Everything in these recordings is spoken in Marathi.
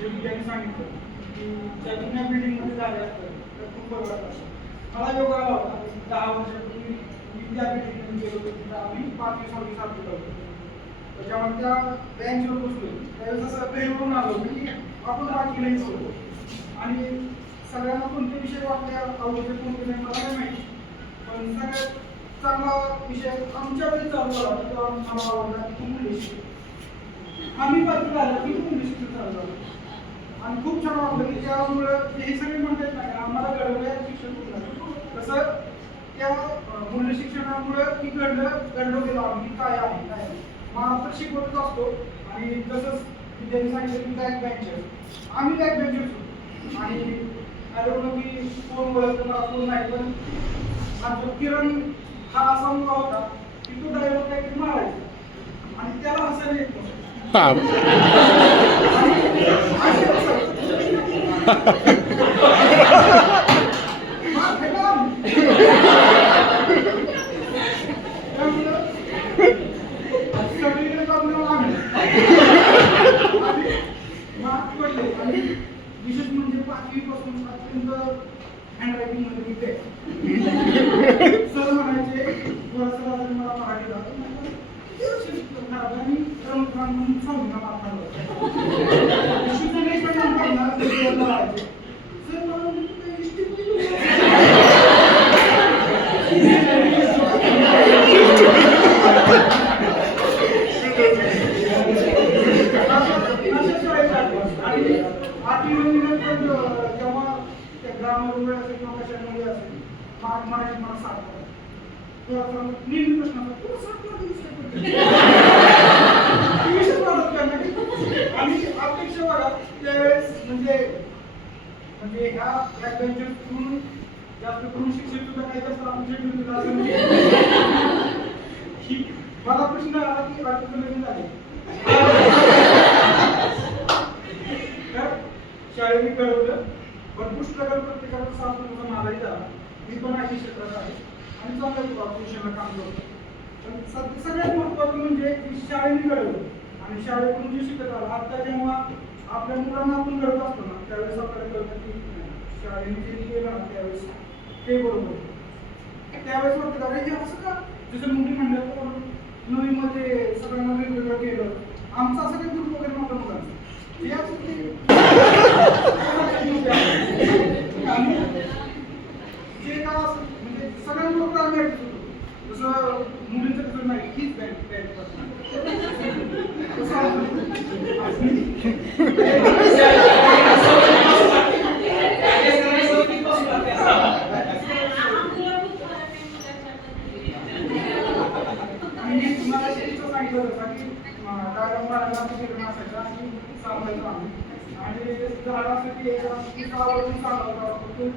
जे त्यांनी सांगितलं की ज्या जुन्या बिल्डिंगमध्ये झाले असतं तर खूप बरं वाटतं. मला योग आला होता 10 वर्षापूर्वी मी त्या बिल्डिंगमध्ये गेलो होतो. आम्ही 5-6 होतो. त्याच्यामुळे त्या बेंचवर बसलो. त्यावेळेस असं घरून आलो की आपण बाकीलाही होतो आणि सगळ्यांना कोणते विषय वाटले आवडते कोणते नाही मला नाही माहिती, पण सगळ्यात चांगला विषय आमच्याकडे चालू झाला तो आम्हाला आवडला की मुली शिक्षण. आम्ही बाजूला आलो की मुली शिक्षण चालू झालं आणि खूप छान वाटलं की त्यामुळे हे सगळे म्हणतात नाही आम्हाला घडवलं शिक्षण कुठलं तसं त्या मूल्य शिक्षणामुळे की घडलो गेलो आम्ही काय आहे काय मला तर शिकवतच असतो. आणि तसंच त्यांनी सांगितलं की बॅक बेंचर आम्ही बॅक बेंचर होतो आणि की कोण ओळखतो कोण नाही, पण आमचा किरण हा असा मुलगा होता की तो ड्रायव्हर काहीतरी मारायचा आणि त्याला हसायला येत विशेष म्हणजे 5वी पासून अत्यंत हँडरायटिंग मध्ये मी सर म्हणायचे थोडासा मला मराठी जेव्हा त्या ग्रामर असेल किंवा कशामध्ये असेल मराठीत मला सांगतात नेहमी प्रश्न आणि अपेक्षा बघा त्यावेळेस म्हणजे ह्या बेंचेसकडून जास्त करून शिक्षक सुद्धा काही जास्त आमच्या मला प्रश्न आला की लग्न झाले शाळेने कळवलं भरपूर स्ट्रगल प्रत्येकाचा साथ होता मलाही झाला. मी पण आय टी क्षेत्रात आहे आणि चांगल्या पोझिशनला काम करतो. पण सगळ्यात महत्त्वाचं म्हणजे शाळेने कळवलं आणि शाळेकडून जे शिकत आलं आता जेव्हा आपल्या मुलांना आपण घडत असतो ना त्यावेळेस आपल्याला कळतं की शाळेने जे केलं ना त्यावेळेस ते बरोबर त्यावेळेस वाटतं का हे असं का जसं मुली म्हणलं नवीमध्ये सगळ्यांना वेगवेगळं केलं आमचं असं काही ग्रुप वगैरे नव्हतं मुलांचं जे असं ते जे का असं म्हणजे सगळ्यांबरोबर आम्ही ऍडजस्ट होतो. जसं मुलींचं कसं नाही हीच तुम्हाला शेतीचं सांगितलं होतं की असायचं आणि सांगायचं आणि झाडासाठी आवडून सांगायचं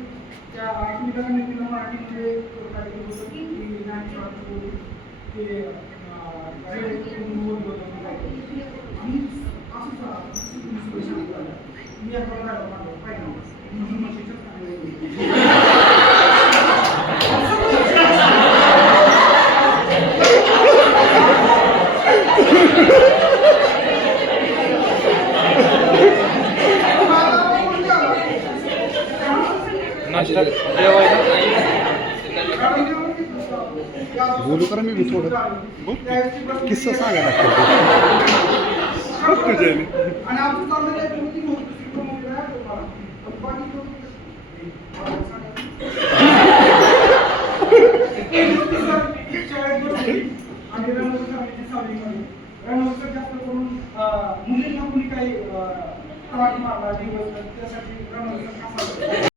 त्या एकमेकांना तिला मराठीमध्ये बोलू करा मी थोडं किस्सा सांगा जास्त करून मुलींना कोणी काही मारला त्यासाठी